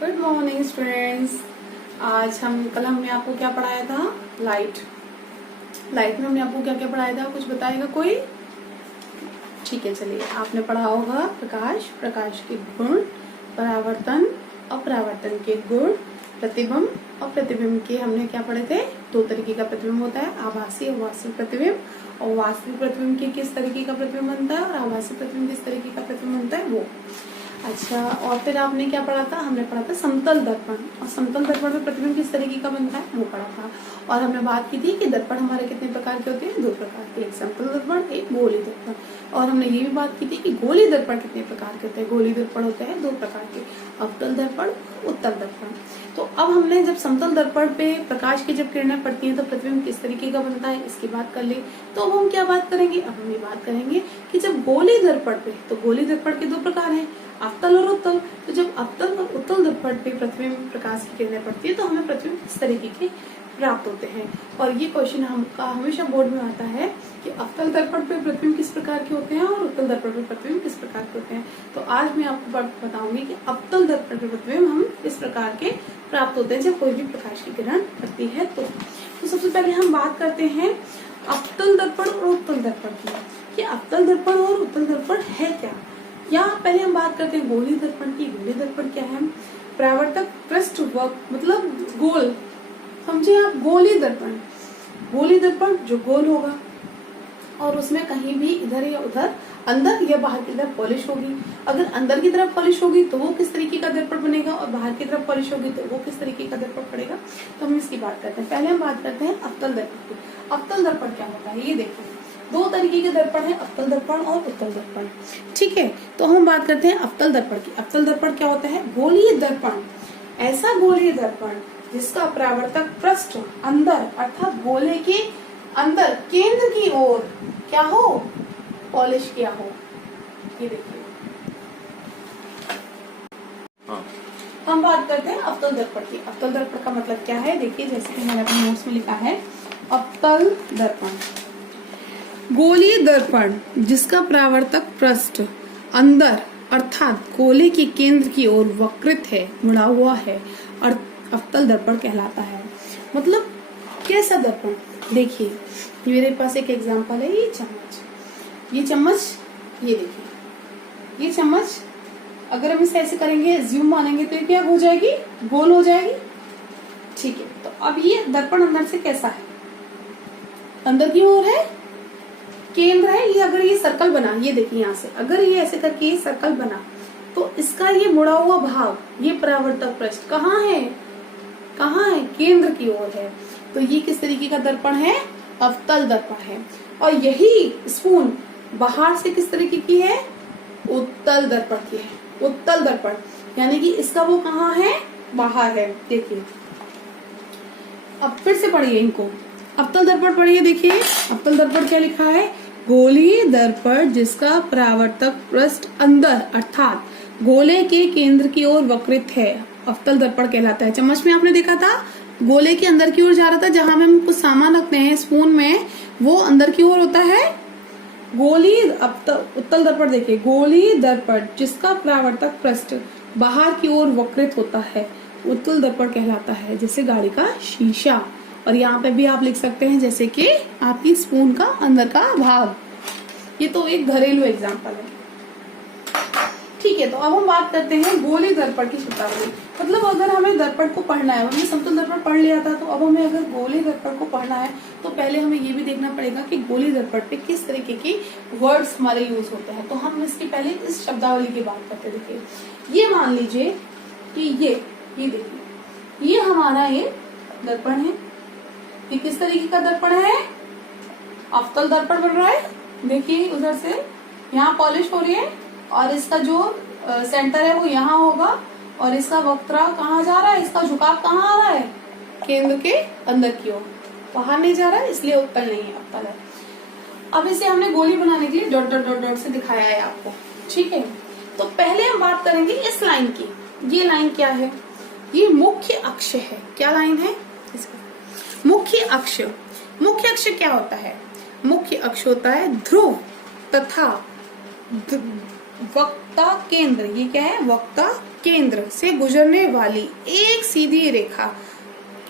Good morning students. आज कल हमने आपको क्या पढ़ाया था? लाइट में हमने आपको क्या क्या पढ़ाया था? कुछ बताएगा कोई? ठीक है, चलिए। आपने पढ़ा होगा प्रकाश के गुण, परावर्तन, अपरावर्तन के गुण, प्रतिबिंब और प्रतिबिंब के हमने क्या पढ़े थे? दो तरीके का प्रतिबिंब होता है, आभासी और वास्तविक प्रतिबिंब। और वास्तविक प्रतिबिंब के किस तरीके का प्रतिबिंब बनता है और आभासी प्रतिबिंब किस तरीके का प्रतिबिंब बनता है वो। अच्छा, और फिर आपने क्या पढ़ा था? हमने पढ़ा था समतल दर्पण। और समतल दर्पण में प्रतिबिंब किस तरीके का बनता है वो पढ़ा था। और हमने बात की थी कि दर्पण हमारे कितने प्रकार के होते हैं? दो प्रकार के, एक समतल दर्पण, एक गोली दर्पण। और हमने ये भी बात की थी कि गोली दर्पण कितने प्रकार के होते हैं? गोली दर्पण होते हैं दो प्रकार के, अवतल दर्पण, उत्तल दर्पण। तो अब हमने जब समतल दर्पण पे प्रकाश की जब किरणें पड़ती हैं तो प्रतिबिंब किस तरीके का बनता है इसकी बात कर ली। तो अब हम क्या बात करेंगे? अब हम ये बात करेंगे कि जब गोली दर्पण पे, तो गोली दर्पण के दो प्रकार हैं, अवतल और उत्तल। तो जब अवतल और उत्तल दर्पण पे प्रतिबिंब प्रकाश की किरणें पड़ती है तो हमें प्रतिबिंब किस तरीके के प्राप्त होते हैं। और ये क्वेश्चन हमका हमेशा बोर्ड में आता है कि अवतल दर्पण पे प्रतिबिंब किस प्रकार के होते हैं और उत्तल दर्पण पे प्रतिबिंब किस प्रकार के होते हैं। तो आज मैं आपको बताऊंगी कि अवतल दर्पण पे प्रतिबिंब हम किस प्रकार के प्राप्त होते हैं जब कोई भी प्रकाश की किरण पड़ती है। तो सबसे पहले हम बात करते हैं अवतल दर्पण और उत्तल दर्पण की, कि अवतल दर्पण और उत्तल दर्पण है क्या। या पहले हम बात करते हैं गोली दर्पण की। गोली दर्पण क्या है? परावर्तक पृष्ठ वक्र, मतलब गोल, समझे आप? गोली दर्पण जो गोल होगा और उसमें कहीं भी इधर या उधर, अंदर या बाहर की तरफ पॉलिश होगी। अगर अंदर की तरफ पॉलिश होगी तो वो किस तरीके का दर्पण बनेगा, और बाहर की तरफ पॉलिश होगी तो वो किस तरीके का दर्पण पड़ेगा। तो हम इसकी बात करते हैं। पहले हम बात करते हैं अवतल दर्पण की। अवतल दर्पण क्या होता है ये देखिए, दो तरीके के दर्पण है, अवतल दर्पण और उत्तल दर्पण। ठीक है, तो हम बात करते हैं अवतल दर्पण की। अवतल दर्पण क्या होता है? गोलीय दर्पण, ऐसा गोलीय दर्पण जिसका परावर्तक पृष्ठ अंदर, अर्थात गोले के अंदर केंद्र की ओर क्या हो? पॉलिश किया हो। ये देखिए, हम बात करते हैं अवतल दर्पण की। अवतल दर्पण का मतलब क्या है? देखिए, जैसे कि मैंने अपने नोट्स में लिखा है, अवतल दर्पण गोलीय दर्पण जिसका परावर्तक पृष्ठ अंदर अर्थात गोले के केंद्र की ओर वक्रित है, मुड़ा हुआ है, और अवतल दर्पण कहलाता है। मतलब कैसा दर्पण? देखिए, मेरे पास एक एग्जांपल है, ये चम्मच, ये देखिए, ये चम्मच अगर हम इसे ऐसे करेंगे, ज़ूम मानेंगे तो ये क्या हो जाएगी? गोल हो जाएगी। ठीक है, तो अब ये दर्पण अंदर से कैसा है? अंदर की ओर है, केंद्र है। ये अगर ये सर्कल बना, ये देखिए यहाँ से अगर ये ऐसे करके ये सर्कल बना तो इसका ये मुड़ा हुआ भाग, ये परावर्तक पृष्ठ कहाँ है? केंद्र की ओर है। तो ये किस तरीके का दर्पण है? अवतल दर्पण है। और यही स्पून बाहर से किस तरीके की है? उत्तल दर्पण की है। उत्तल दर्पण यानी कि इसका वो कहाँ है? बाहर है। देखिए, अब फिर से पढ़िए इनको। अवतल दर्पण पढ़िए, देखिए अवतल दर्पण क्या लिखा है? गोलीय दर्पण जिसका परावर्तक पृष्ठ अंदर अर्थात गोले के केंद्र की ओर वक्रित है, अवतल दर्पण कहलाता है। चम्मच में आपने देखा था, गोले के अंदर की ओर जा रहा था, जहां हम कुछ सामान रखते हैं स्पून में, वो अंदर की ओर होता है। उत्तल दर्पण देखिए, गोलीय दर्पण जिसका परावर्तक पृष्ठ बाहर की ओर वक्रित होता है, उत्तल दर्पण कहलाता है। जैसे गाड़ी का शीशा, और यहाँ पे भी आप लिख सकते हैं जैसे कि आपकी स्पून का अंदर का भाग। ये तो एक घरेलू एग्जांपल है। ठीक है, तो अब हम बात करते हैं गोली दर्पण की शब्दावली। मतलब अगर हमें दर्पण को पढ़ना है, हमने समतल दर्पण पढ़ लिया था, तो अब हमें अगर गोली दर्पण को पढ़ना है तो पहले हमें ये भी देखना पड़ेगा कि गोली दर्पण पे किस तरीके के वर्ड्स हमारे यूज होते हैं। तो हम इसके पहले इस शब्दावली की बात करते। देखिए, ये मान लीजिए कि ये देखिए, ये हमारा ये दर्पण है। ये किस तरीके का दर्पण है? अवतल दर्पण बन रहा है। देखिए, उधर से यहाँ पॉलिश हो रही है और इसका जो सेंटर है वो यहाँ होगा, और इसका वक्रा कहाँ जा रहा है? इसका झुकाव कहाँ आ रहा है? केंद्र के अंदर की ओर, बाहर नहीं जा रहा है, इसलिए उत्तल नहीं है, अवतल है। अब इसे हमने गोली बनाने के लिए डॉट डॉट डॉट डॉट से दिखाया है आपको। ठीक है, तो पहले हम बात करेंगे इस लाइन की। ये लाइन क्या है? ये मुख्य अक्ष है। क्या लाइन है? इसका मुख्य अक्ष। मुख्य अक्ष क्या होता है? मुख्य अक्ष होता है ध्रुव तथा वक्ता केंद्र। ये क्या है? वक्ता केंद्र से गुजरने वाली एक सीधी रेखा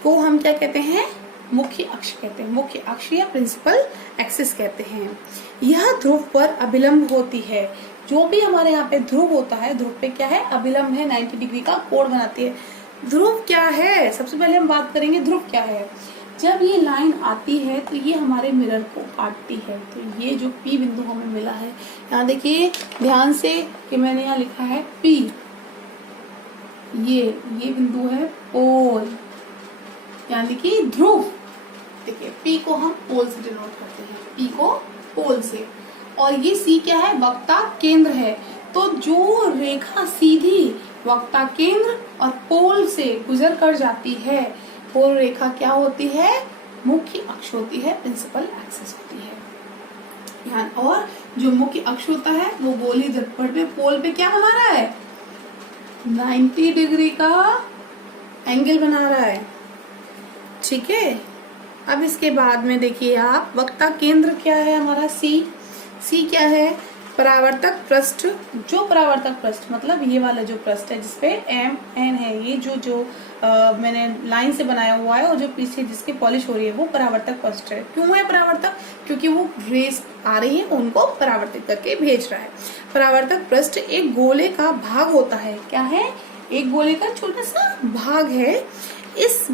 को हम क्या कहते हैं? मुख्य अक्ष कहते हैं। मुख्य अक्ष या प्रिंसिपल एक्सिस कहते हैं। यह ध्रुव पर अभिलंब होती है। जो भी हमारे यहाँ पे ध्रुव होता है, ध्रुव पे क्या है? अभिलंब है, 90 डिग्री का कोण बनाती है। ध्रुव क्या है? सबसे पहले हम बात करेंगे ध्रुव क्या है। जब ये लाइन आती है तो ये हमारे मिरर को काटती है। तो ये जो P बिंदु हमें मिला है, यहाँ देखिए ध्यान से कि मैंने यहाँ लिखा है P। ये बिंदु है पोल, यानी कि ध्रुव। देखिए P को हम पोल से डिनोट करते हैं, P को पोल से। और ये C क्या है? वक्ता केंद्र है। तो जो रेखा सीधी वक्ता केंद्र और पोल से गुजर कर जाती है, वो रेखा क्या होती है? मुख्य अक्ष होती है, प्रिंसिपल एक्सिस होती है। यहाँ और जो मुख्य अक्ष होता है वो गोली दर्पण पे पोल पे क्या बना रहा है? 90 डिग्री का एंगल बना रहा है। ठीक है। अब इसके बाद में देखिए आप, वक्ता केंद्र क्या है हमारा? सी क्या है? परावर्तक पृष्ठ। जो परावर्तक पृष्ठ मतलब ये वाला जो पृष्ठ है जिसपे MN है, ये जो मैंने लाइन से बनाया हुआ है और जो पीछे जिसकी पॉलिश हो रही है वो परावर्तक पृष्ठ है। क्यों है परावर्तक? क्योंकि वो रेस आ रही है, उनको परावर्तित करके भेज रहा है। परावर्तक पृष्ठ एक गोले का भाग होता है। क्या है? एक गोले का छोटा सा भाग है। इस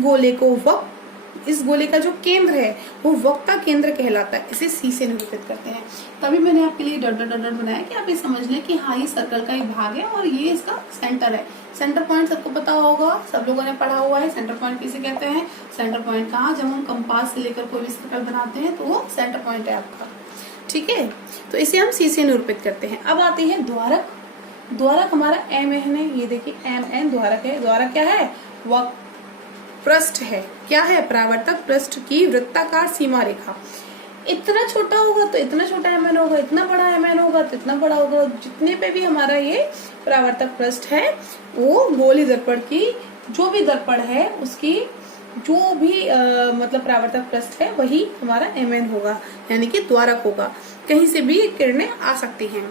गोले का जो केंद्र है वो वक्ता केंद्र कहलाता है। इसे C से निरूपित करते हैं। तभी मैंने आपके लिए डॉट डॉट डॉट बनाया कि आप ये समझ लें कि हाँ, ये सर्कल का एक भाग है और ये इसका सेंटर है। सेंटर पॉइंट सबको पता होगा, सब लोगों ने पढ़ा हुआ है। सेंटर पॉइंट किसे कहते हैं? सेंटर पॉइंट कहाँ? जब हम कंपास से लेकर कोई भी सर्कल बनाते हैं तो वो सेंटर पॉइंट है आपका। ठीक है, तो इसे हम C से निरूपित करते हैं। अब आती है द्वारक। द्वारक हमारा MN है। ये देखिए MN द्वारक है। द्वारक क्या है? वक्र पृष्ठ है। क्या है? परावर्तक पृष्ठ की वृत्ताकार सीमा रेखा। इतना छोटा होगा तो इतना छोटा MN होगा, इतना बड़ा MN होगा तो इतना बड़ा होगा। जितने पे भी हमारा ये परावर्तक पृष्ठ है वो गोली दर्पण की जो भी दर्पण है उसकी जो भी मतलब परावर्तक पृष्ठ है वही हमारा MN होगा, यानी कि द्वारक होगा। कहीं से भी किरणें आ सकती हैं।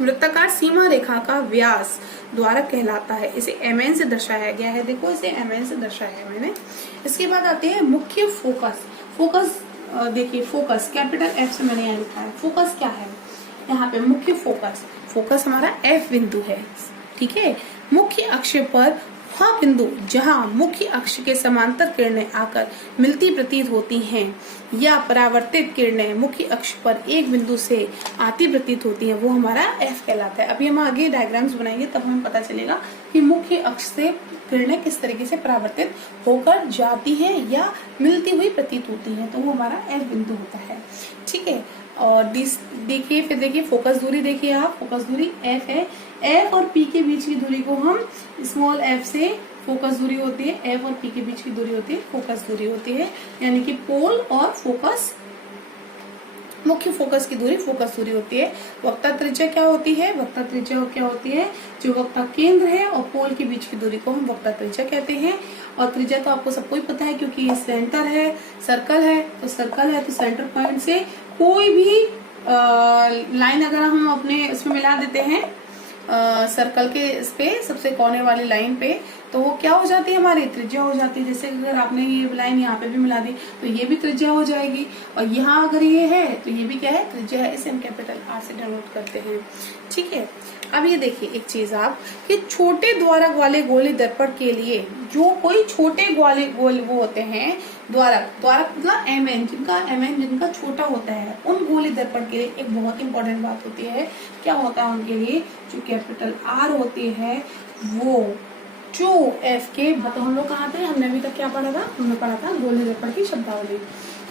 वृत्ताकार सीमा रेखा का व्यास द्वारक कहलाता है। इसे MN से दर्शाया गया है। देखो इसे MN से दर्शाया है मैंने। इसके बाद आते हैं मुख्य फोकस। फोकस देखिए, फोकस कैपिटल F से मैंने यहाँ लिखा है। फोकस क्या है? यहाँ पे मुख्य फोकस हमारा F बिंदु है। ठीक है। मुख्य अक्ष पर वह बिंदु जहाँ मुख्य अक्ष के समांतर किरणें आकर मिलती प्रतीत होती हैं या परावर्तित किरणें मुख्य अक्ष पर एक बिंदु से आती प्रतीत होती हैं, वो हमारा F कहलाता है। अभी हम आगे डायग्राम्स बनाएंगे तब हमें पता चलेगा कि मुख्य अक्ष से किरणें किस तरीके से परावर्तित होकर जाती हैं या मिलती हुई प्रतीत होती हैं, तो वो हमारा F बिंदु होता है। ठीक है। और देखिए, फिर देखिए फोकस दूरी। देखिए आप, फोकस दूरी F है। F और P के बीच की दूरी को हम स्मॉल f से फोकस दूरी होती है। F और P के बीच की दूरी होती है फोकस दूरी होती है, यानी कि पोल और फोकस, मुख्य फोकस की दूरी फोकस दूरी होती है। वक्ता त्रिज्या क्या होती है? वक्ता त्रिज्या क्या होती है? जो वक्ता केंद्र है और पोल के बीच की दूरी को हम वक्ता त्रिज्या कहते हैं। और त्रिज्या तो आपको सबको ही पता है क्योंकि ये सेंटर है, सर्कल है। तो सर्कल है तो सेंटर पॉइंट से कोई भी लाइन अगर हम अपने इसमें मिला देते हैं सर्कल के इस पे सबसे कॉर्नर वाली लाइन पे, तो वो क्या हो जाती है? हमारी त्रिज्या हो जाती है। जैसे अगर आपने ये लाइन यहाँ पे भी मिला दी तो ये भी त्रिज्या हो जाएगी, और यहाँ अगर ये है तो ये भी क्या है? त्रिज्या है। इसे हम कैपिटल R से डिनोट करते हैं। ठीक है। अब ये देखिए एक चीज आप कि छोटे द्वारक वाले गोली दर्पण के लिए जो कोई छोटे गोल वो होते हैं द्वारक मतलब MN, जिनका छोटा होता है, उन गोली दर्पण के लिए एक बहुत इंपॉर्टेंट बात होती है। क्या होता है उनके लिए? जो कैपिटल R होती है वो जो F के, तो हम लोग कहाँ थे? हमने अभी तक क्या पढ़ा था? हमने पढ़ा था गोली दर्पण की शब्दावली।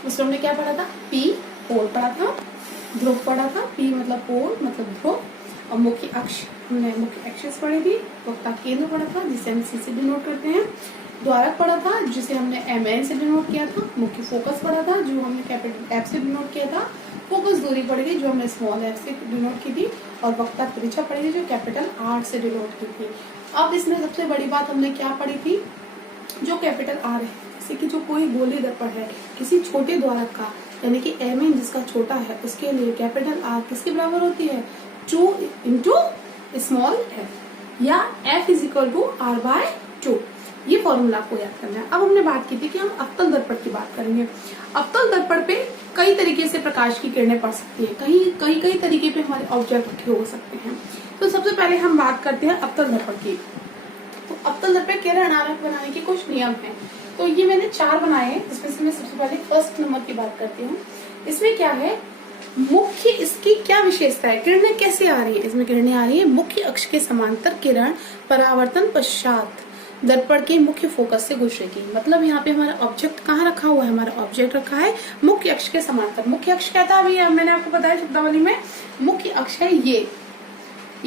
उसमें हमने क्या पढ़ा था? P पोल पढ़ा था, ध्रुव पढ़ा था। P मतलब पोल मतलब ध्रुव, और मुख्य अक्ष हमने मुख्य एक्सिस पढ़ी थी। वक्ता केंद्र पढ़ा था जिसे हम C से डिनोट करते हैं। द्वारक पढ़ा था जिसे हमने MN से डिनोट किया था। मुख्य फोकस पढ़ा था जो हमने कैपिटल F से डिनोट किया था। फोकस दूरी पढ़ी थी जो हमने स्मॉल f से डिनोट की थी। और वक्ता त्रिज्या पढ़ी थी जो कैपिटल R से डिनोट की थी। अब इसमें सबसे बड़ी बात हमने क्या पढ़ी थी? जो कैपिटल R है, जैसे कि जो कोई गोली दर्पण है किसी छोटे द्वारक का, यानी कि MN जिसका छोटा है, उसके लिए कैपिटल R किसके बराबर होती है? 2 into स्मॉल f। या F=R/2। ये फॉर्मूला आपको याद करना है। अब हमने बात की थी कि हम अवतल दर्पण की बात करेंगे। अवतल दर्पण पे कई तरीके से प्रकाश की किरणें पड़ सकती है, कई तरीके पे हमारे ऑब्जेक्ट रखे हो सकते हैं। तो सबसे पहले हम बात करते हैं अवतल दर्पण की। तो अवतल दर्पण किरण आरेख बनाने के कुछ नियम हैं। तो ये मैंने 4 बनाए हैं, जिसमें से मैं सबसे पहले फर्स्ट नंबर की बात करती हूँ। इसमें क्या है, मुख्य इसकी क्या विशेषता है, किरणें कैसे आ रही है। इसमें किरणें आ रही है मुख्य अक्ष के समांतर किरण परावर्तन पश्चात दर्पण के मुख्य फोकस से गुजरेगी। मतलब यहाँ पे हमारा ऑब्जेक्ट कहाँ रखा हुआ है, हमारा ऑब्जेक्ट रखा है मुख्य अक्ष के समांतर। मुख्य अक्ष क्या था, अभी मैंने आपको बताया शब्दावली में, मुख्य अक्ष है ये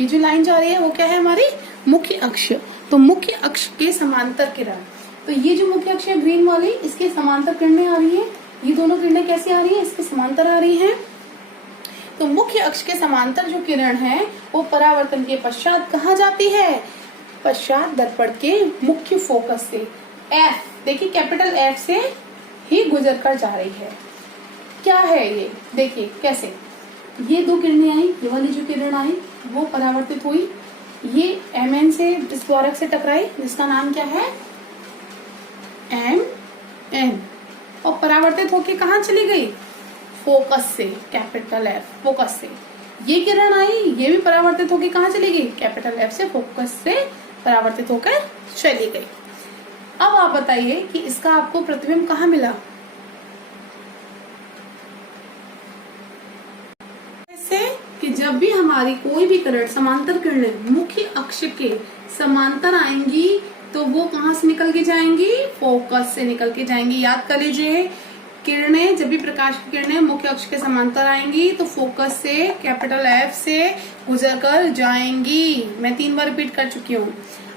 जो लाइन जा रही है वो क्या है, हमारी मुख्य अक्ष। तो मुख्य अक्ष के समांतर किरण, तो ये जो मुख्य अक्ष है ग्रीन वाली, इसके समांतर किरणें आ रही है। ये दोनों किरणें कैसे आ रही है, इसके समांतर आ रही है। तो मुख्य अक्ष के समांतर जो किरण है वो परावर्तन के पश्चात कहाँ जाती है, पश्चात दर्पण के मुख्य फोकस से F, देखिए कैपिटल F से ही गुजर कर जा रही है। क्या है ये, देखिए कैसे, ये 2 किरणें आई, ये वाली जो किरण आई वो परावर्तित हुई, ये Mn से इस द्वारक से टकराई जिसका नाम क्या है Mn, और परावर्तित होके कहाँ चली गई, फोकस से, कैपिटल F फोकस से। ये किरण आई, ये भी परावर्तित होके कहाँ चली गई, कैपिटल F से फोकस से परावर्तित होकर चली गई। अब आप बताइए कि इसका आपको प्रतिबिंब कहाँ मिला। ऐसे कि जब भी हमारी कोई भी किरण समांतर किरणें मुख्य अक्ष के समांतर आएंगी तो वो कहाँ से निकल के जाएंगी, फोकस से निकल के जाएंगी। याद कर लीजिए, किरणें जब भी प्रकाश की किरणें मुख्य अक्ष के समांतर आएंगी तो फोकस से, कैपिटल F से गुजर कर जाएंगी। मैं 3 बार रिपीट कर चुकी हूँ।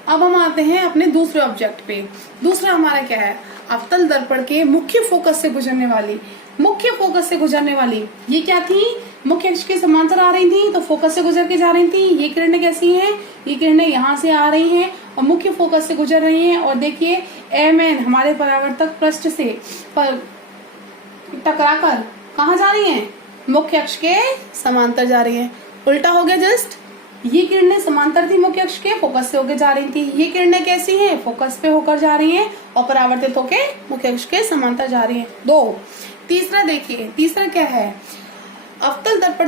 अब हम आते हैं अपने दूसरे ऑब्जेक्ट पे। दूसरा हमारा क्या है, अवतल दर्पण के मुख्य फोकस से गुजरने वाली, मुख्य फोकस से गुजरने वाली ये क्या थी, मुख्य अक्ष के समांतर आ रही थी तो फोकस से गुजर के जा रही थी। ये किरणें कैसी हैं, ये किरणें यहाँ से आ रही हैं और मुख्य फोकस से गुजर रही हैं। और देखिए Mn हमारे परावर्तक पृष्ठ से पर टकराकर कहाँ जा रही हैं, मुख्य अक्ष के समांतर जा रही हैं। उल्टा हो गया जस्ट, ये किरणें समांतर थी मुख्य अक्ष के, फोकस से होकर जा रही थी। ये किरणें कैसी हैं, फोकस पे होकर जा रही हैं और परावर्तित होकर मुख्य अक्ष के समांतर जा रही हैं। 2। तीसरा देखिए, तीसरा क्या है, अवतल दर्पण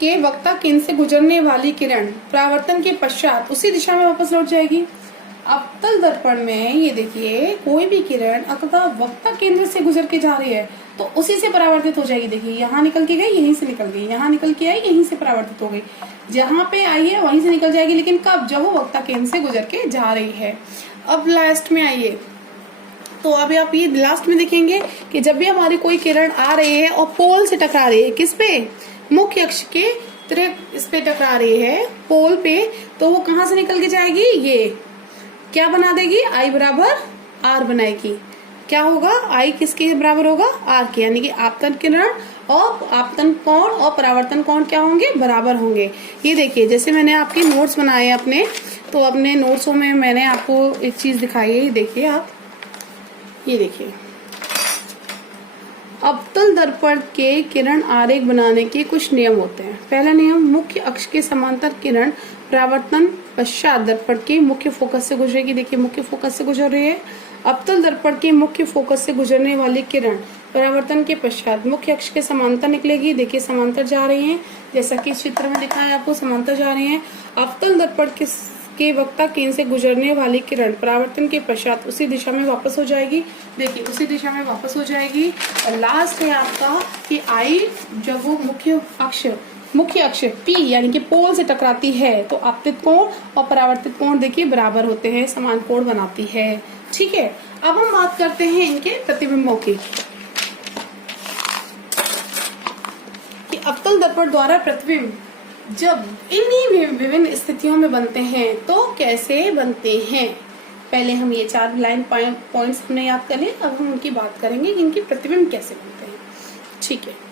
के वक्ता केंद्र से गुजरने वाली किरण परावर्तन के पश्चात उसी दिशा में वापस लौट जाएगी। अवतल दर्पण में ये देखिए, कोई भी किरण अतः वक्ता केंद्र से गुजर के जा रही है तो उसी से परावर्तित हो जाएगी। देखिए यहाँ निकल के गई, यहीं से निकल गई, यहाँ निकल के आई, यहीं से परावर्तित हो गई। जहाँ पे आई है वहीं से निकल जाएगी, लेकिन कब, जब वो वक्ता केंद्र से गुजर के जा रही है। अब लास्ट में आइए, तो अभी आप ये लास्ट में देखेंगे कि जब भी हमारी कोई किरण आ रही है और पोल से टकरा रही है, किस पे, मुख्य अक्ष के त्रिक इस पे टकरा रही है, पोल पे, तो वो कहाँ से निकल के जाएगी, ये क्या बना देगी, I बराबर R बनाएगी। क्या होगा, I किसके बराबर होगा, R के, यानी कि आपतन किरण और आपतन कोण और परावर्तन कोण क्या होंगे, बराबर होंगे। ये देखिए, जैसे मैंने आपके नोट्स बनाए अपने, तो अपने नोट्सों में मैंने आपको एक चीज दिखाई है, देखिए आप, ये देखिए, अवतल दर्पण के किरण आरेख बनाने के कुछ नियम होते हैं। पहला नियम, मुख्य अक्ष के समांतर किरण परावर्तन पश्चात दर्पण के मुख्य फोकस से गुजरेगी। देखिए मुख्य फोकस से गुजर रही है। अवतल दर्पण के मुख्य फोकस से गुजरने वाली किरण परावर्तन के पश्चात मुख्य अक्ष के समांतर निकलेगी। देखिए समांतर जा रही हैं, जैसा कि इस चित्र में दिखाया है आपको, समांतर जा रही हैं। अवतल दर्पण के वक्ता केंद्र से गुजरने वाली किरण परावर्तन के पश्चात उसी दिशा में वापस हो जाएगी। देखिए उसी दिशा में वापस हो जाएगी। और लास्ट है आपका कि I जब वो मुख्य अक्ष P यानी कि पोल से टकराती है तो आपतित कोण और परावर्तित कोण देखिए बराबर होते हैं, समान कोण बनाती है। ठीक है, अब हम बात करते हैं इनके प्रतिबिंबों की, कि अवतल दर्पण द्वारा प्रतिबिंब जब इन्हीं विभिन्न स्थितियों में बनते हैं तो कैसे बनते हैं। पहले हम ये 4 लाइन पॉइंट्स हमने याद कर लिए, अब हम उनकी बात करेंगे कि इनकी प्रतिबिंब कैसे बनते हैं। ठीक है,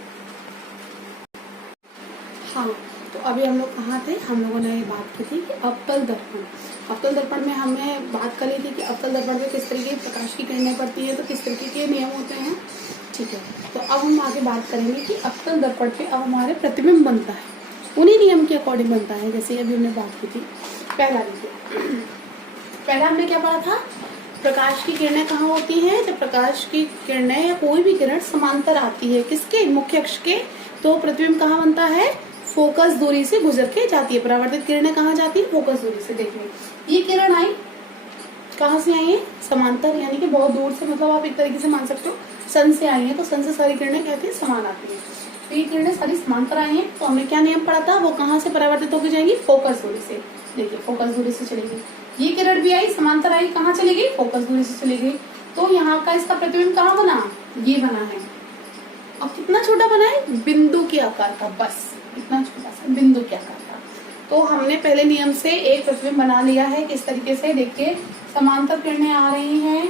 हाँ, तो अभी हम लोग कहाँ थे, हम लोगों ने ये बात की थी कि अवतल दर्पण में हमने बात करी थी कि अवतल दर्पण में किस तरीके की प्रकाश की किरणें पड़ती है, तो किस तरीके के नियम होते हैं। ठीक है, तो अब हम आगे बात करेंगे कि अवतल दर्पण पे अब हमारे प्रतिबिंब बनता है, उन्हीं नियम के अकॉर्डिंग बनता है, जैसे अभी हमने बात की थी। पहला देखिए, पहला हमने क्या पढ़ा था, प्रकाश की किरणें कहाँ होती हैं, जब प्रकाश की किरणें या कोई भी किरण समांतर आती है किसके, मुख्य अक्ष के, तो प्रतिबिंब कहाँ बनता है, फोकस दूरी से गुजर के जाती है। परावर्तित किरणें कहाँ जाती है, फोकस दूरी से। देखिए ये किरण आई, कहाँ से आई है, समांतर, यानी कि बहुत दूर से, मतलब आप एक तरीके से मान सकते हो सन से आई है, तो सन से सारी किरणें कहती है समान आती है। तो ये किरणें सारी समांतर आई हैं, तो हमने क्या नियम पढ़ा था, वो कहाँ से परावर्तित होकर जाएंगी, फोकस दूरी से। देखिए फोकस दूरी से चलेगी, ये किरण भी आई, समांतर आई, कहाँ चलेगी, फोकस दूरी से चली गई। तो यहाँ का इसका प्रतिबिंब कहाँ बना, ये बना है। अब कितना छोटा बना है, बिंदु के आकार का, बस इतना छोटा सा बिंदु के आकार का। तो हमने पहले नियम से एक प्रतिबिंब बना लिया है। किस तरीके से, देखिए समांतर किरणें आ रही हैं,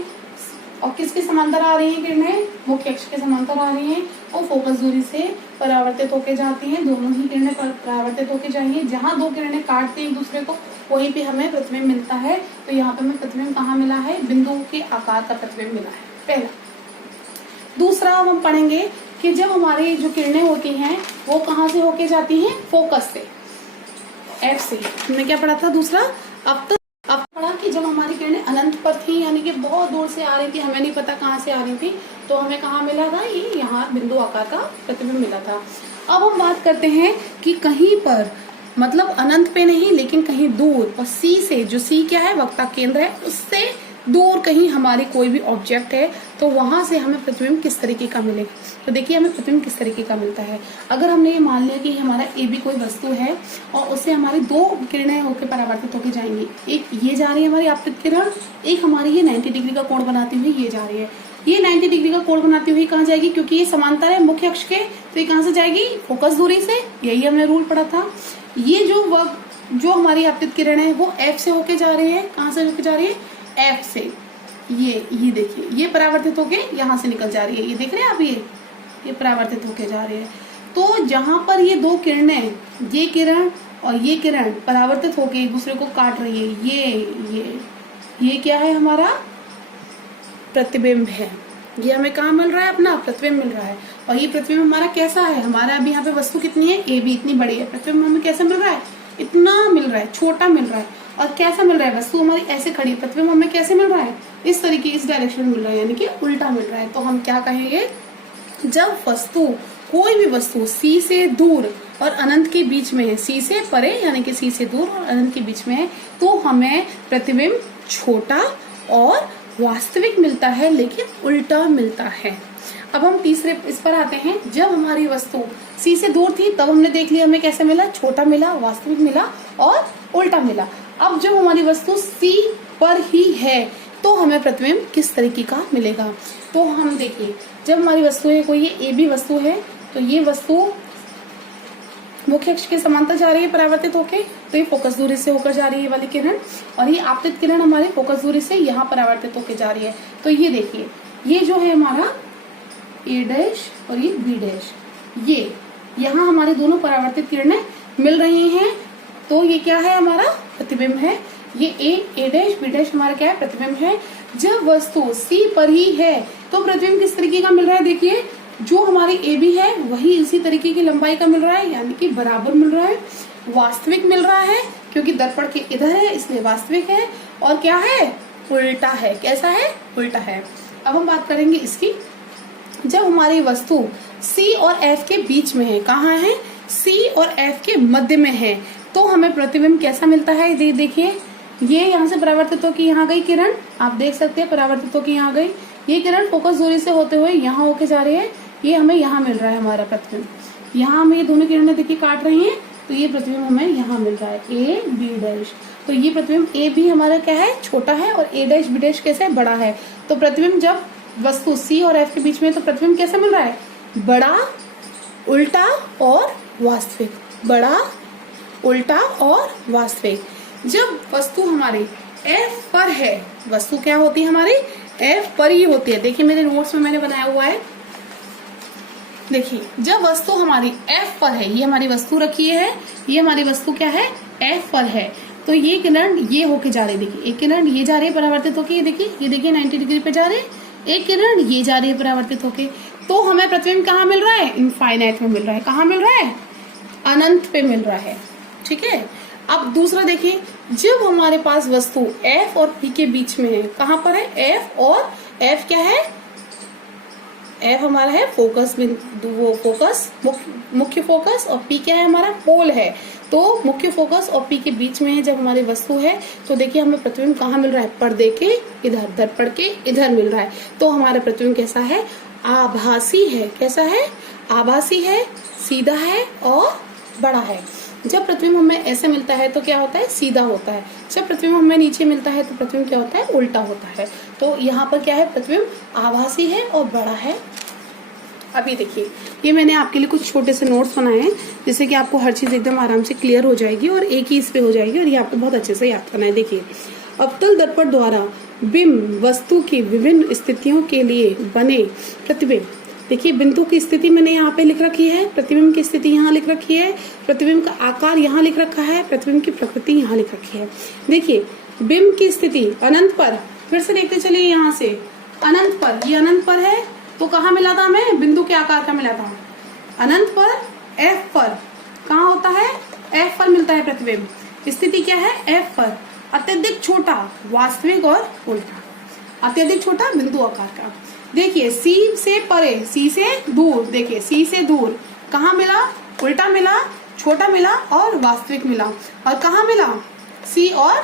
और किसके समांतर आ रही हैं किरणें, मुख्य अक्ष के समांतर आ रही हैं, और फोकस दूरी से परावर्तित होके जाती हैं। दोनों ही किरणें परावर्तित होके जाएंगी। जहां दो किरणें काटती हैं एक दूसरे को, वहीं पे हमें प्रतिबिंब मिलता है। तो यहाँ पे हमें प्रतिबिंब कहाँ मिला है, बिंदु के आकार का प्रतिबिंब मिला है, पहला। दूसरा हम पढ़ेंगे कि जब हमारी जो किरणें होती हैं वो कहाँ से होके जाती हैं, फोकस से, एफ से। हमने क्या पढ़ा था दूसरा, अब पढ़ा कि जब हमारी किरणें अनंत पर थी, यानी कि बहुत दूर से आ रही थी, हमें नहीं पता कहाँ से आ रही थी, तो हमें कहाँ मिला था, ये यहाँ बिंदु आकार का प्रतिबिंब मिला था। अब हम बात करते हैं कि कहीं पर, मतलब अनंत पे नहीं लेकिन कहीं दूर, और सी से, जो सी क्या है, वक्ता केंद्र है, उससे दूर कहीं हमारी कोई भी ऑब्जेक्ट है, तो वहां से हमें प्रतिबिंब किस तरीके का मिलेगा। तो देखिए हमें प्रतिबिंब किस तरीके का मिलता है। अगर हमने ये मान लिया कि हमारा ए बी कोई वस्तु है और उससे हमारी दो किरणें होकर परावर्तित होकर जाएंगी, एक ये जा रही है हमारी आपतित किरण, एक हमारी ये 90 डिग्री का कोण बनाती हुई ये जा रही है। ये 90 डिग्री का कोण बनाती हुई कहाँ जाएगी, क्योंकि ये समांतर है मुख्य अक्ष के, तो ये कहाँ से जाएगी, फोकस दूरी से। यही हमने रूल पढ़ा था। ये जो हमारी आपतित किरण है वो एफ से होके जा रही है, कहाँ से होके जा रही है, एफ से। ये देखिए ये परावर्तित होके यहाँ से निकल जा रही है, ये देख रहे हैं आप, ये परावर्तित होके जा रही है। तो जहां पर ये दो किरणें, ये किरण और ये किरण परावर्तित होके एक दूसरे को काट रही है, ये क्या है, हमारा प्रतिबिंब है। ये हमें कहाँ मिल रहा है, अपना प्रतिबिंब मिल रहा है। और ये प्रतिबिंब हमारा कैसा है, हमारा अभी यहाँ पे वस्तु कितनी है, ए बी, इतनी बड़ी है, प्रतिबिंब हमें कैसे मिल रहा है, इतना मिल रहा है, छोटा मिल रहा है। और कैसा मिल रहा है, वस्तु हमारी ऐसे खड़ी है, प्रतिबिंब हमें कैसे मिल रहा है, इस तरीके, इस डायरेक्शन में मिल रहा है, यानी कि उल्टा मिल रहा है। तो हम क्या कहेंगे, जब वस्तु, कोई भी वस्तु सी से दूर और अनंत के बीच में है, सी से परे यानी कि सी से दूर और अनंत के बीच में है, तो हमें प्रतिबिंब छोटा और वास्तविक मिलता है, लेकिन उल्टा मिलता है। अब हम तीसरे इस पर आते हैं। जब हमारी वस्तु सी से दूर थी तब हमने देख लिया हमें कैसे मिला, छोटा मिला, वास्तविक मिला और उल्टा मिला। अब जब हमारी वस्तु सी पर ही है तो हमें प्रतिबिंब किस तरीके का मिलेगा। तो हम देखिए, जब हमारी वस्तु है कोई, ये ए बी वस्तु है, तो ये वस्तु मुख्य अक्ष के समांतर जा रही है परावर्तित होके, तो ये फोकस दूरी से होकर जा रही है वाली किरण, और ये आपतित किरण हमारे फोकस दूरी से यहाँ परावर्तित होकर जा रही है। तो ये देखिए, ये जो है हमारा ए डैश और ये बी डैश, ये यहाँ हमारी दोनों परावर्तित किरणें मिल रही हैं, तो ये क्या है, हमारा प्रतिबिंब है। ये ए डैश बी डैश हमारा क्या है, प्रतिबिंब है। जब वस्तु सी पर ही है तो प्रतिबिंब किस तरीके का मिल रहा है, देखिए जो हमारी ए बी है वही इसी तरीके की लंबाई का मिल रहा है, यानी कि बराबर मिल रहा है, वास्तविक मिल रहा है, क्योंकि दर्पण के इधर है इसलिए वास्तविक है, और क्या है, उल्टा है। कैसा है, उल्टा है। अब हम बात करेंगे इसकी, जब हमारी वस्तु सी और एफ के बीच में है, कहाँ है, सी और एफ के मध्य में है, तो हमें प्रतिबिंब कैसा मिलता है। देखिए ये यहाँ से परावर्तित होकर यहाँ गई किरण, आप देख सकते हैं परावर्तित होकर यहाँ गई, ये किरण फोकस दूरी से होते हुए यहाँ होके जा रही है, ये हमें यहाँ मिल रहा है हमारा प्रतिबिंब। यहाँ हमें ये दोनों किरणें देखिए काट रही हैं, तो ये प्रतिबिंब हमें यहाँ मिल रहा है, ए बी डैश। तो ये प्रतिबिंब ए बी हमारा क्या है, छोटा है, और ए डैश बी डैश कैसे, बड़ा है। तो प्रतिबिंब जब वस्तु सी और एफ के बीच में, तो प्रतिबिंब कैसे मिल रहा है, बड़ा, उल्टा और वास्तविक, बड़ा, उल्टा और वास्तविक। जब वस्तु हमारी एफ पर है, वस्तु क्या होती है हमारी, एफ पर ही होती है। देखिए मेरे नोट्स में मैंने बनाया हुआ है, देखिए जब वस्तु हमारी एफ पर है, ये हमारी वस्तु रखी है, ये हमारी वस्तु क्या है, एफ पर है, तो ये किरण ये होके जा रही है, देखिए एक किरण ये जा रही है परावर्तित होके, ये देखिए 90 डिग्री पे जा रहे हैं, एक किरण ये जा रही है परावर्तित होके, तो हमें प्रतिबिंब कहाँ मिल रहा है, इनफाइनाइट में मिल रहा है। कहाँ मिल रहा है, अनंत पे मिल रहा है। ठीक है, अब दूसरा देखिए, जब हमारे पास वस्तु F और P के बीच में है, कहाँ पर है F, और F क्या है, F हमारा है फोकस बिंदु, वो फोकस मुख्य फोकस, और P क्या है हमारा पोल है। तो मुख्य फोकस और P के बीच में है जब हमारी वस्तु है, तो देखिए हमें प्रतिबिंब कहाँ मिल रहा है, पर्दे के इधर, दर्पण के इधर मिल रहा है। तो हमारा प्रतिबिंब कैसा है, आभासी है। कैसा है, आभासी है, सीधा है और बड़ा है। जब प्रतिबिंब हमें ऐसे मिलता है तो क्या होता है, सीधा होता है। जब प्रतिबिंब हमें नीचे मिलता है तो प्रतिबिंब क्या होता है, उल्टा होता है। तो यहाँ पर क्या है, प्रतिबिंब आभासी है और बड़ा है। अभी देखिए, ये मैंने आपके लिए कुछ छोटे से नोट्स बनाए हैं, जिससे कि आपको हर चीज एकदम आराम से क्लियर हो जाएगी और एक ही इस पे हो जाएगी, और ये आपको बहुत अच्छे से याद करना है। देखिए, अवतल दर्पण द्वारा बिंब वस्तु की विभिन्न स्थितियों के लिए बने प्रतिबिंब। देखिए, बिंदु की स्थिति मैंने यहाँ पे लिख रखी है, प्रतिबिंब की स्थिति यहाँ लिख रखी है, प्रतिबिंब का आकार यहाँ लिख रखा है, प्रतिबिंब की प्रकृति यहाँ लिख रखी है। देखिए, बिंब की स्थिति अनंत पर, फिर से देखते चलिए यहाँ से, अनंत पर, ये अनंत पर है, तो कहाँ मिला था हमें, बिंदु के आकार का मिला था, अनंत पर, F पर। कहाँ होता है, F पर मिलता है प्रतिबिंब। स्थिति क्या है, F पर, अत्यधिक छोटा, वास्तविक और उल्टा। अत्यधिक छोटा बिंदु आकार का। देखिए, C से परे, C से दूर, देखिए C से दूर कहाँ मिला, उल्टा मिला, छोटा मिला और वास्तविक मिला। और कहाँ मिला, C और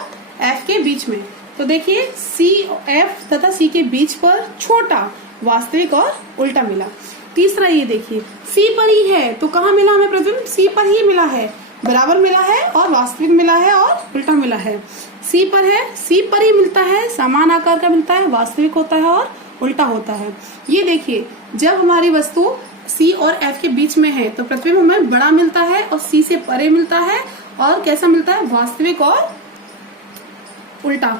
F के बीच में। तो देखिए, C, F तथा C के बीच पर छोटा, वास्तविक और उल्टा मिला। तीसरा ये देखिए, C पर ही है, तो कहाँ मिला हमें प्रतिबिंब, C पर ही मिला है, बराबर मिला है और वास्तविक मिला है और उल्टा मिला है। C पर है, C पर ही मिलता है, समान आकार का मिलता है, वास्तविक होता है और उल्टा होता है। ये देखिए, जब हमारी वस्तु C और F के बीच में है तो प्रतिबिंब हमें बड़ा मिलता है और C से परे मिलता है, और कैसा मिलता है, वास्तविक और उल्टा।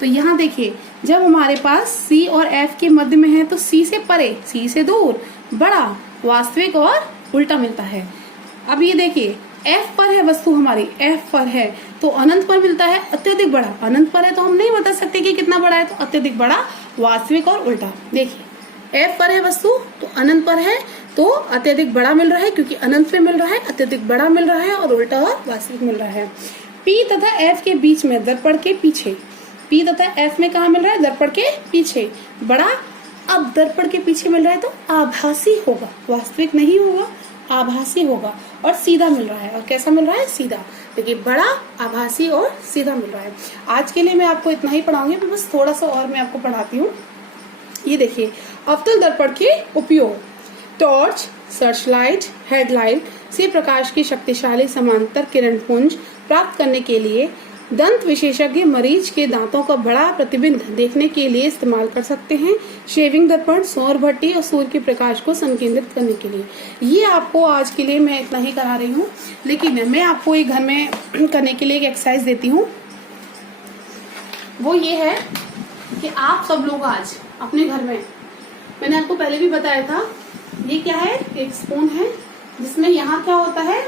तो यहाँ देखिए, जब हमारे पास C और F के मध्य में है तो C से परे, C से दूर, बड़ा, वास्तविक और उल्टा मिलता है। अब ये देखिए, F पर है वस्तु हमारी, F पर है तो अनंत पर मिलता है, अत्यधिक बड़ा। अनंत पर है तो हम नहीं बता सकते कि कितना बड़ा है, तो अत्यधिक बड़ा, वास्तविक और उल्टा। देखिए, F पर है वस्तु तो अनंत पर है तो अत्यधिक बड़ा मिल रहा है, क्योंकि अनंत पे मिल रहा है, अत्यधिक बड़ा मिल रहा है, और उल्टा और वास्तविक मिल रहा है। P तथा F के बीच में, दर्पण के पीछे, P तथा F में कहा मिल रहा है, दर्पण के पीछे, बड़ा। अब दर्पण के पीछे मिल रहा है तो आभासी होगा, वास्तविक नहीं होगा, आभासी होगा, और सीधा मिल रहा है। और कैसा मिल रहा है, सीधा। देखिए, बड़ा, आभासी और सीधा मिल रहा है। आज के लिए मैं आपको इतना ही पढ़ाऊंगी, बस थोड़ा सा और मैं आपको पढ़ाती हूँ। ये देखिए, अवतल दर्पण के उपयोग, टॉर्च, सर्चलाइट, हेडलाइट से प्रकाश की शक्तिशाली समांतर किरण पुंज प्राप्त करने के लिए दंत विशेषज्ञ मरीज के दांतों का बड़ा प्रतिबिंब देखने के लिए इस्तेमाल कर सकते हैं। शेविंग दर्पण, सौर भट्टी और सूर्य के प्रकाश को संकेंद्रित करने के लिए। ये आपको आज के लिए मैं इतना ही करा रही हूँ, लेकिन मैं आपको एक घर में करने के लिए एक एक्सरसाइज देती हूँ। वो ये है कि आप सब लोग आज अपने घर में, मैंने आपको पहले भी बताया था, ये क्या है, एक स्पून है जिसमें यहाँ क्या होता है,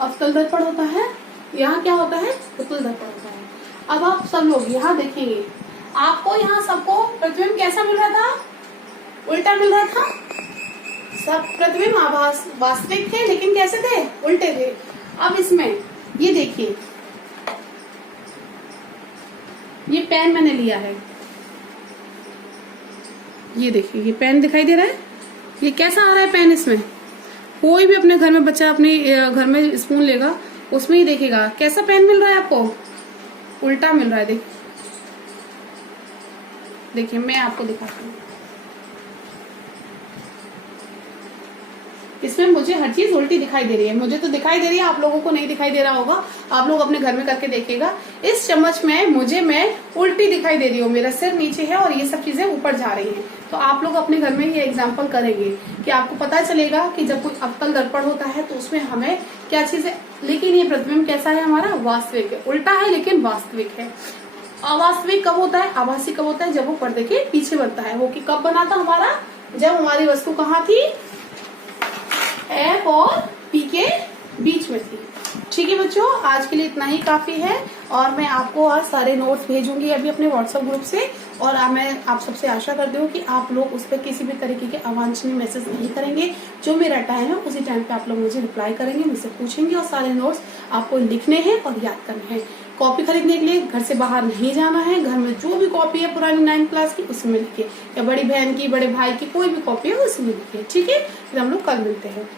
अवतल दर्पण होता है, यहाँ क्या होता है, उत्तल दर्पण होता है। अब आप सब लोग यहाँ देखेंगे, आपको यहाँ सबको प्रतिबिंब कैसा मिल रहा था, उल्टा मिल रहा था। सब प्रतिबिंब आभास वास्तविक थे, लेकिन कैसे थे, उल्टे थे। अब इसमें ये देखिए, ये पेन मैंने लिया है, ये देखिए, ये पेन दिखाई दे रहा है, ये कैसा आ रहा है पेन। इसमें कोई भी अपने घर में बच्चा अपने घर में स्पून लेगा, उसमें ही देखेगा कैसा पेन मिल रहा है आपको, उल्टा मिल रहा है। देखिए, मैं आपको दिखाती हूँ, इसमें मुझे हर चीज उल्टी दिखाई दे रही है। मुझे तो दिखाई दे रही है, आप लोगों को नहीं दिखाई दे रहा होगा। आप लोग अपने घर में करके देखिएगा। इस चम्मच में मुझे मैं उल्टी दिखाई दे रही हूँ, मेरा सिर नीचे है और ये सब चीजें ऊपर जा रही हैं। तो आप लोग अपने घर में ये एग्जाम्पल करेंगे कि आपको पता चलेगा कि जब कोई अवतल दर्पण होता है तो उसमें हमें क्या चीज है, लेकिन ये प्रतिबिंब कैसा है हमारा, वास्तविक है। उल्टा है लेकिन वास्तविक है। अवास्तविक कब होता है, आभासी कब होता है, जब वो पर्दे के पीछे बनता है। वो कि कब बना था हमारा, जब हमारी वस्तु कहाँ थी, F और P के बीच में थी। ठीक है बच्चों, आज के लिए इतना ही काफी है। और मैं आपको आज सारे नोट्स भेजूंगी अभी अपने व्हाट्सएप ग्रुप से। और मैं आप सबसे आशा करती हूँ कि आप लोग उस पर किसी भी तरीके के अवांछनीय मैसेज नहीं करेंगे। जो मेरा टाइम है उसी टाइम पे आप लोग मुझे रिप्लाई करेंगे, मुझसे पूछेंगे, और सारे नोट्स आपको लिखने हैं और याद करने हैं। कॉपी खरीदने के लिए घर से बाहर नहीं जाना है, घर में जो भी कॉपी है पुरानी 9th क्लास की उसमें लिखिए, या बड़ी बहन की, बड़े भाई की, कोई भी कॉपी है उसमें लिखिए। ठीक है, फिर हम लोग कल मिलते हैं।